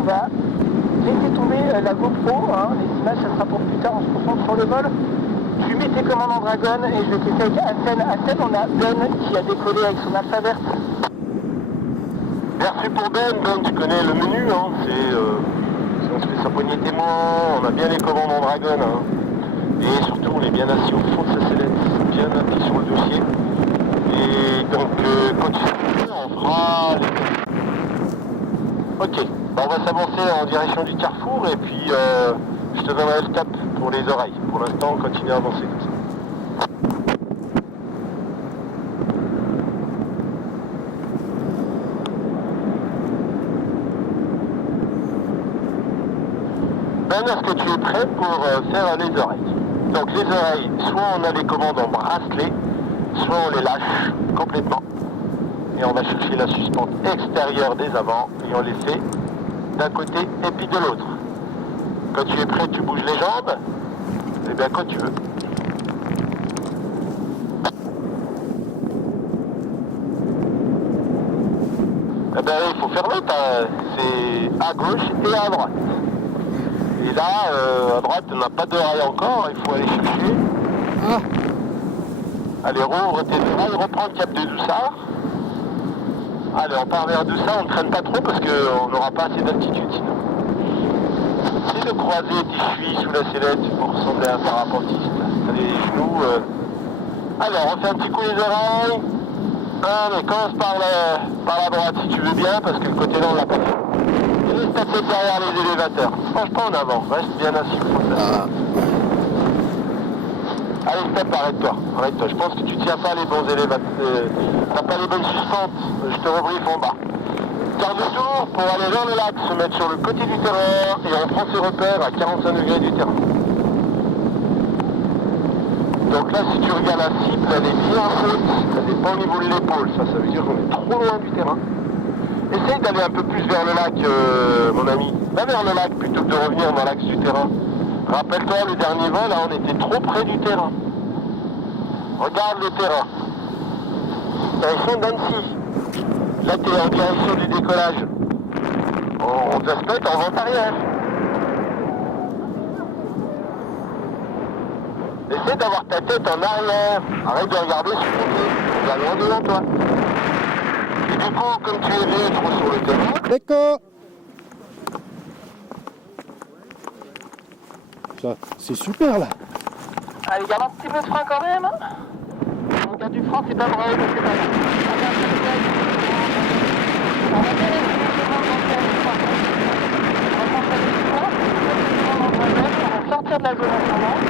on va laisser tomber la GoPro, hein. Les images ça sera pour plus tard, on se concentre sur le vol. Tu mets tes commandes en Dragon et je vais tester avec Hassen. Hassen, on a Ben qui a décollé avec son Alpha verte. Merci pour Ben, tu connais le menu, hein. Si on se fait sa poignée témoin, on a bien les commandes en Dragon, hein. Et surtout on est bien assis au fond de sa sellette, bien appuyé sur le dossier. Et donc quand tu fais, on fera les... Ok, on va s'avancer en direction du carrefour et puis je te donnerai le cap pour les oreilles. Pour l'instant on continue à avancer comme ça. Ben, est-ce que tu es prêt pour faire les oreilles? Donc les oreilles, soit on a les commandes en bracelet, soit on les lâche complètement. Et on va chercher la suspente extérieure des avants et on les fait d'un côté et puis de l'autre. Quand tu es prêt, tu bouges les jambes. Et bien quand tu veux. Eh ben il faut faire l'autre, hein. C'est à gauche et à droite. Et là, à droite, on n'a pas d'oreille encore, il faut aller chercher. Ah. Allez, rouvre tes oreilles, reprends le cap de Doussard. Allez, on part vers Doussard, on ne traîne pas trop parce qu'on n'aura pas assez d'altitude sinon. C'est de croiser tes chevilles sous la sellette pour ressembler à un parapentiste. T'as les genoux. Alors, on fait un petit coup les oreilles. Allez, commence par la droite si tu veux bien, parce que le côté là, on l'a pas fait. Reste ta tête derrière les élévateurs. Penche pas en avant, reste bien assis. Ah. Allez, stop, arrête-toi. Arrête-toi. Je pense que tu tiens pas les bons élévateurs. T'as pas les bonnes suspentes. Je te rebriefe en bas. Quart de tour pour aller vers le lac, se mettre sur le côté du terrain et on prend ses repères à 45 degrés du terrain. Donc là, si tu regardes la cible, elle est bien haute. Elle n'est pas au niveau de l'épaule. Ça veut dire qu'on est trop loin du terrain. Essaye d'aller un peu plus vers le lac, mon ami. Va vers le lac plutôt que de revenir dans l'axe du terrain. Rappelle-toi, le dernier vol, là, on était trop près du terrain. Regarde le terrain. Direction d'Annecy. Là, tu es en direction du décollage. On doit se mettre en vente arrière. Essaie d'avoir ta tête en arrière. Arrête de regarder sur ton pied. On va loin devant toi. Et du coup, comme tu es venu trop sur le terrain... D'accord. Ça, c'est super là. Allez, garde un petit peu de frein quand même. Hein. On garde du frein, c'est pas vrai, mais c'est pas grave. On va bien laisser les commandes dans le terrain. On va sortir de la zone ascendante.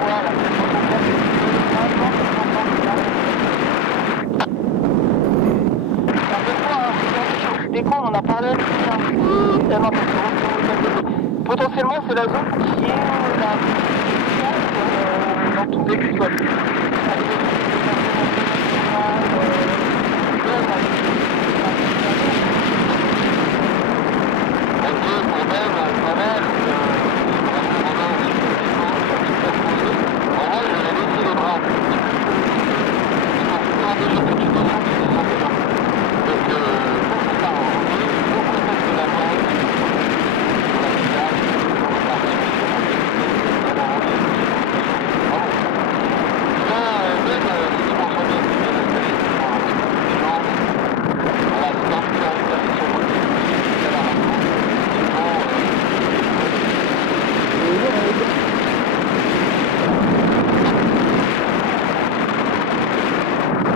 Voilà. Des cons, on en a parlé avec ça. Potentiellement, c'est la zone qui est dans ton début de vol.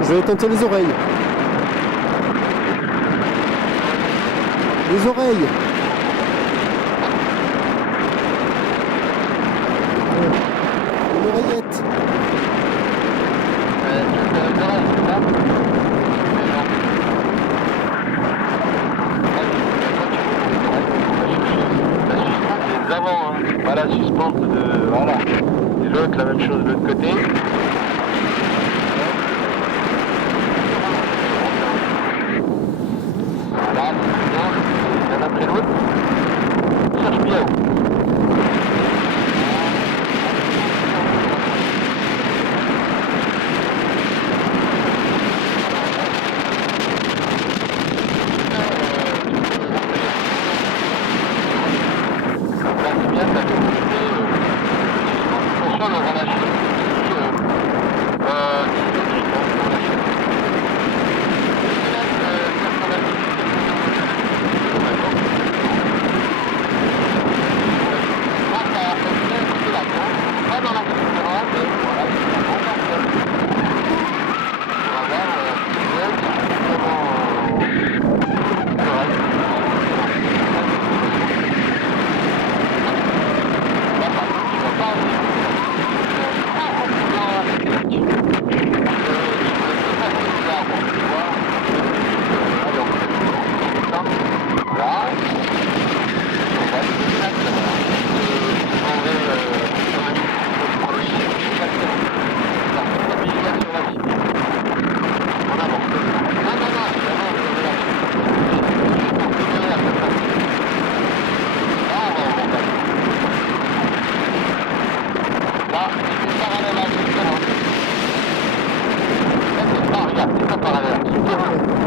Je vais tenter les oreilles. Les oreilles. Une oreillette. Les avant, hein. Voilà, suspente de... Voilà. Et l'autre, la même chose de l'autre côté. Voilà, l'un après l'autre. Cherche bien haut.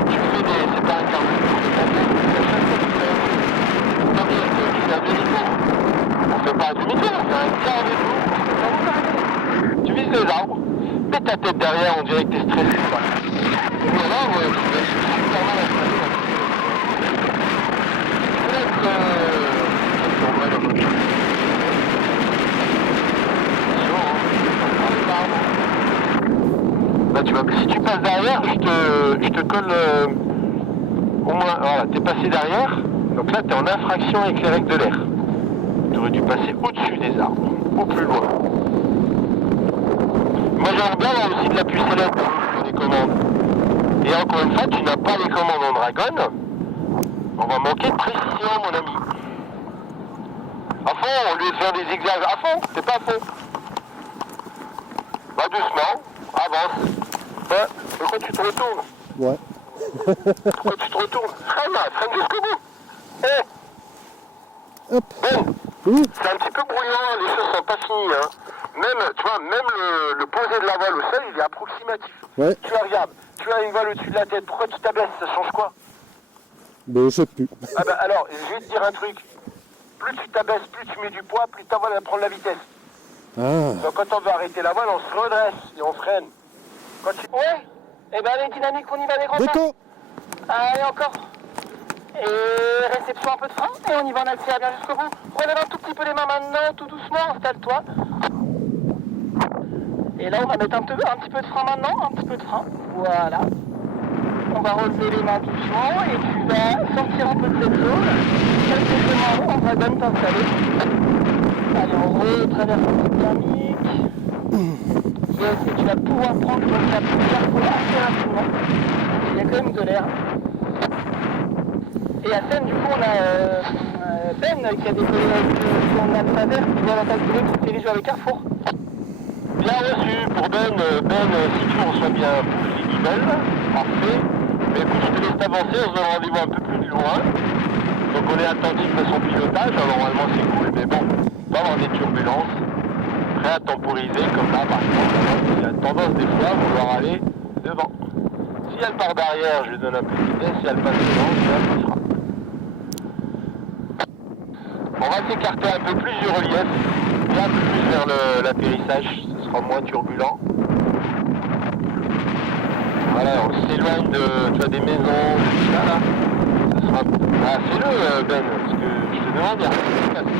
Tu fais des... C'est pas un quart de tour, c'est pas un quart de tour, à chaque fois que tu fais comme il y a ceux qui savent demi-tour. On fait pas un demi-tour, on fait un quart de tour. Tu vises les arbres, mets ta tête derrière, on dirait que t'es stressé. Voilà. Ou alors, tu vas super mal à se passer. Bah, tu vois, si tu passes derrière, je te colle au moins. Voilà, t'es passé derrière, donc là t'es en infraction avec les règles de l'air. Tu aurais dû passer au-dessus des arbres, au plus loin. Moi j'aimerais bien avoir aussi de la pucellette sur les commandes. Et encore une fois, tu n'as pas les commandes en Dragon. On va manquer de précision, mon ami. À fond, au lieu de faire des zigzags, à fond, c'est pas à fond. Va doucement, avance. Ouais, pourquoi tu te retournes? Ouais. Pourquoi tu te retournes? Freine jusqu'au bout. Hop. Bon, Oui. c'est un petit peu brouillant, les choses sont pas finies. Hein. Même, tu vois, même le posé de la voile au sol, il est approximatif. Ouais. Tu la regardes, tu as une voile au-dessus de la tête, pourquoi tu t'abaisses? Ça change quoi? Ben, je sais plus. Ah bah alors, je vais te dire un truc. Plus tu t'abaisses, plus tu mets du poids, plus ta voile va prendre la vitesse. Ah. Donc quand on veut arrêter la voile, on se redresse et on freine. Quand tu... Ouais. Eh ben les dynamiques, on y va les grands pas. Déco. Allez encore. Et réception un peu de frein. Et on y va, on accélère bien jusqu'au bout. Relève un tout petit peu les mains maintenant, tout doucement, installe-toi. Et là on va mettre un petit peu de frein maintenant, un petit peu de frein. Voilà. On va relever les mains doucement et tu vas sortir un peu de cette zone. Quelques en dragon t'installer. Allez, on retraverse un peu dynamique. Yes, et tu vas pouvoir prendre ton cap assez rapidement. Il y a quand même de l'air. Et à Seine, du coup, on a Ben qui a décollé son Alphaver qui vient d'attaquer, qui se dirige vers le carrefour. Bien reçu pour Ben. Si tu reçois bien, bouge les guimelles. Parfait. Mais écoute, je te laisse t'avancer, on se donne rendez-vous un peu plus loin. Donc on est attentif à son pilotage, alors normalement c'est cool, mais bon, on va avoir des turbulences. Prêt à temporiser, comme là par exemple, il y a tendance des fois à vouloir aller devant. Si elle part derrière, je lui donne un peu de vitesse, si elle passe devant, ça passera. On va s'écarter un peu plus du relief, bien un peu plus vers l'atterrissage, ce sera moins turbulent. Voilà, on s'éloigne des maisons, de tout ça là. Ça sera... Ah, fais-le Ben, parce que je te demande, il y a rien qui se passe.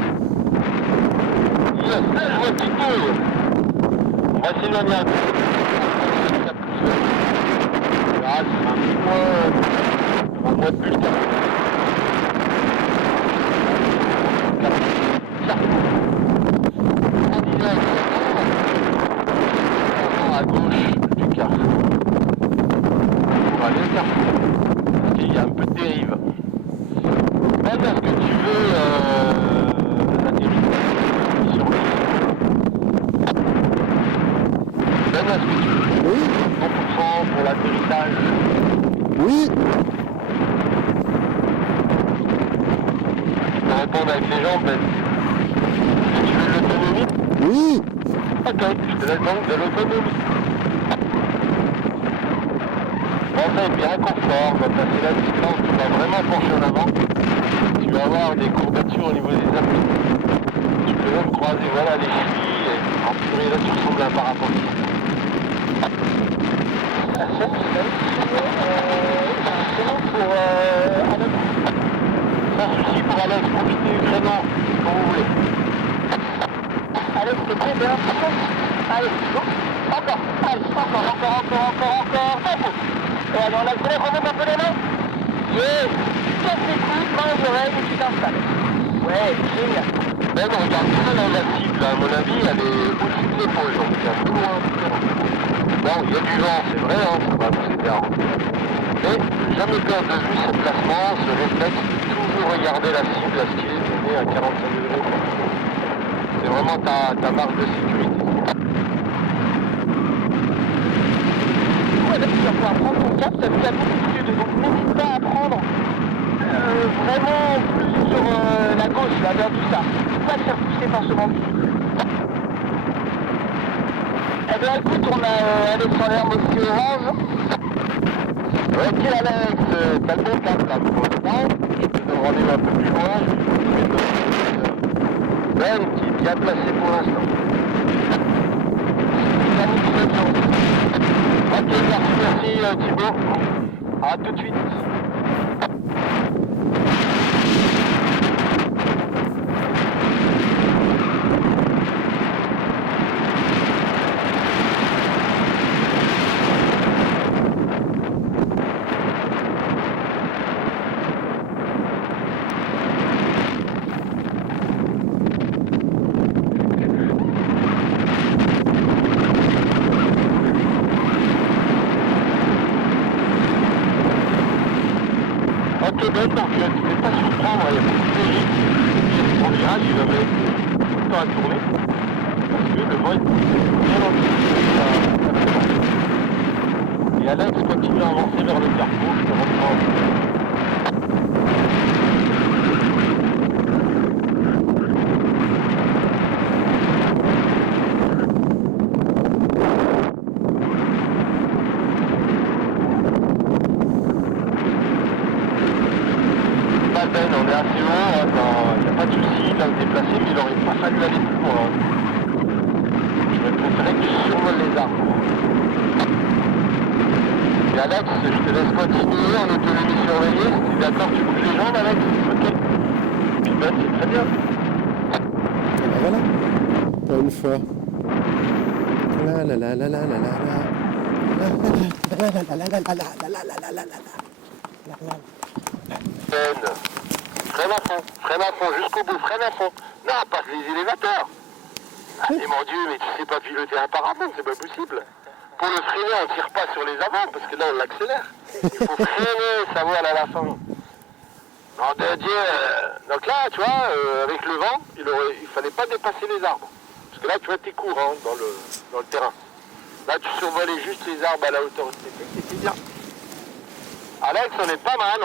Yes, là je vois une petite douille. On va s'éloigner un peu. Ah, ce sera un peu moins de bulletin. À gauche du carrefour. On va aller au carrefour. Parce qu'il y a un peu de dérive. Ben, est-ce que tu veux atterrir sur le... Ben, est-ce que tu veux Oui. 100% pour l'atterrissage? Oui. Tu peux répondre avec les jambes, Ben. Est-ce que tu veux de l'autonomie? Oui. Ok, je te laisse donc de l'autonomie. Bon, ça est bien confort, on va passer la distance, tu vas vraiment pencher en avant. Tu vas avoir des courbatures au niveau des appuis. Tu peux même croiser, voilà, les chevilles. Et en purée, là, tu ressembles à un parapente. Pour Alex. Sans souci pour Alex, profitez du créneau, quand vous voulez. Alex, c'est très bien. Allez, go. Encore. Allez, encore. Tempo. Et allez, on accélère, remonte un peu les mains. Yes. Casse les coudes, mains aux oreilles et tu t'installes. Ouais, génial. Ben, on regarde bien là, la cible, à mon avis, elle est au-dessus de l'épaule, donc c'est un peu loin. Bon, il y a du vent, c'est vrai, hein, ça va vous aider à rentrer. Mais jamais perdre de vue ce placement, ce réflexe, toujours regarder la cible, à ce qui est donné à 45 degrés. C'est vraiment ta marge de sécurité. Ouais, là, tu vas pouvoir prendre ton cap, ça vous a beaucoup de sud, donc n'hésite pas à prendre vraiment plus sur la gauche, là, vers tout ça. Pas te faire pousser par ce vent du sud. Eh bien écoute, on a Alexandre aussi orange. Ok Alex, t'as le bon cap là pour l'instant. Je te donne rendez-vous un peu plus loin. Ben qui est bien placé pour l'instant. Ok, merci Thibaut. À tout de suite. Ok Ben, donc tu ne fais pas surprendre, il y a beaucoup de péris. Son virage, il va mettre tout le temps à tourner. Parce que le vent est bien anticipé. Et Alex continue à avancer vers le carrefour, je te reprends. Ben, on est assez haut, il n'y a pas de souci, il va se déplacer, mais il n'aurait pas fallu aller plus loin. J'aurais préféré que tu survoles les arbres. Et Alex, je te laisse continuer en autonomie surveillée. Si tu es d'accord, tu bouges les jambes, Alex. Ok. Et puis Ben, c'est très bien. Et ben voilà. Pas une fois. La la la la la la la la. Ben, freine à fond, jusqu'au bout, freine à fond. Non, pas les élévateurs. Et mon Dieu, mais tu sais pas piloter un parapente, c'est pas possible. Pour le freiner, on ne tire pas sur les avant, parce que là, on l'accélère. Il faut freiner sa voile à la fin. Non, de Dieu, donc là, tu vois, avec le vent, il fallait pas dépasser les arbres. Parce que là, tu vois, t'es court dans le terrain. Là, tu survolais juste les arbres à la hauteur de tes pieds, c'était bien. Alex, on est pas mal.